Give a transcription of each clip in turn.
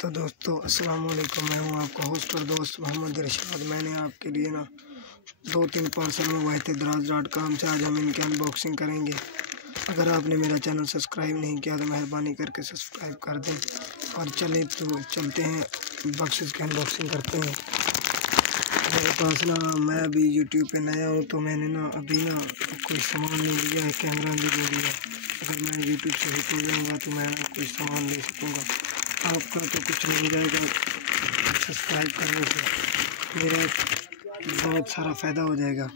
तो दोस्तों अस्सलाम वालेकुम, मैं हूं आपका होस्ट और दोस्त मोहम्मद इरशाद। मैंने आपके लिए 2-3 पार्सल मंगवाए थे Draz.com से। आज हम इनकी अनबॉक्सिंग करेंगे। अगर आपने मेरा चैनल सब्सक्राइब नहीं किया तो मेहरबानी करके सब्सक्राइब कर दें। और चलते हैं बॉक्सेस की अनबॉक्सिंग करते हैं। मेरे पास मैं अभी यूट्यूब पे नया हूँ, तो मैंने अभी कोई सामान नहीं लिया है, कैमरा भी नहीं लिया। अगर मैं यूट्यूब से हिट हो जाऊँगा तो मैं कोई सामान ले सकूँगा। आपका तो कुछ नहीं जाएगा सब्सक्राइब करने से, मेरा बहुत सारा फ़ायदा हो जाएगा।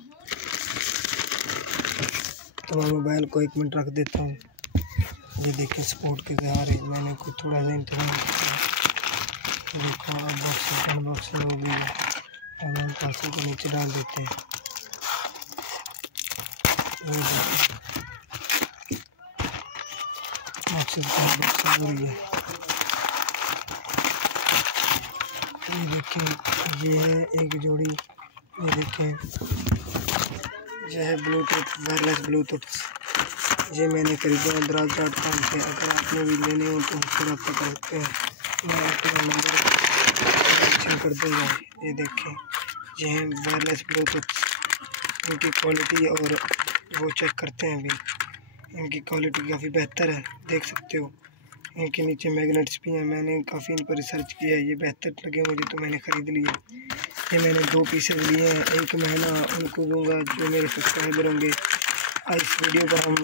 तो मैं मोबाइल को 1 मिनट रख देता हूँ। ये देखिए सपोर्ट के सहारे मैंने कुछ थोड़ा सा इंतज़ाम किया। देखो अब अनबॉक्सिंग हो गई है। अब हम पार्सल को नीचे डाल देते हैं। बॉक्सेस की अनबॉक्सिंग हो रही है। ये देखें, ये है एक जोड़ी। ये देखें, यह है ब्लूटूथ, वायरलेस ब्लूटूथ। ये मैंने खरीदा है Draz.com से। अगर आपने भी लेने हो तो मुझसे रब्ता कर सकते हैं, मैं अपना नंबर कर दूँगा। ये देखें, ये है वायरलेस ब्लूटूथ। इनकी क्वालिटी और वो चेक करते हैं। अभी इनकी क्वालिटी काफ़ी बेहतर है, देख सकते हो। इनके नीचे मैग्नेट्स भी हैं। मैंने काफ़ी इन पर रिसर्च किया है, ये बेहतर लगे मुझे तो मैंने ख़रीद लिए। ये मैंने 2 पीसेस लिए हैं। एक मैं उनको दूंगा जो मेरे सब्सक्राइबर होंगे। इस वीडियो पर हम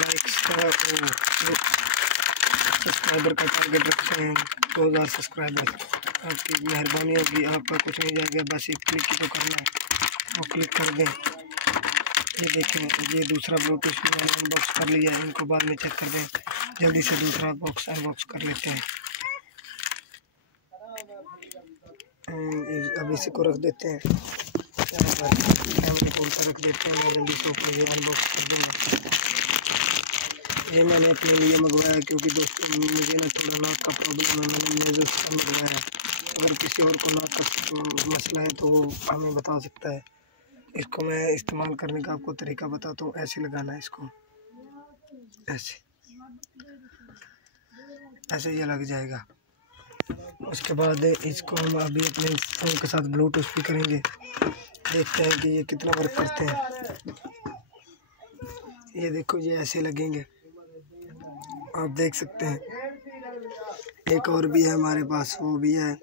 लाइक्स का सब्सक्राइबर का टारगेट रखते हैं 2000 सब्सक्राइबर। आपकी मेहरबानी होगी, आपका कुछ नहीं जाएगा, बस एक क्लिक ही तो करना है, वो क्लिक कर दें। ये देखें, ये दूसरा ब्लूटूथ भी मैंने अनबॉक्स कर लिया है। इनको बाद में चेक कर दें। जल्दी से दूसरा बॉक्स अनबॉक्स कर लेते हैं। अब इसी को रख देते हैं, कैमरे को उल्टा रख देते हैं। मैं जल्दी से ऊपर ये अनबॉक्स कर दूँगा। ये मैंने अपने लिए मंगवाया क्योंकि दोस्तों मुझे थोड़ा नाक का प्रॉब्लम है। मैंने मेजर्स का मंगवाया। अगर किसी और को नाक का मसला है तो वो हमें बता सकता है। इसको मैं इस्तेमाल करने का आपको तरीका बताता हूँ। ऐसे लगाना है इसको, ऐसे ये लग जाएगा। उसके बाद इसको हम अभी अपने फ़ोन के साथ ब्लूटूथ भी करेंगे। देखते हैं कि ये कितना वर्क करते हैं। ये देखो, ये ऐसे लगेंगे, आप देख सकते हैं। एक और भी है हमारे पास, वो भी है।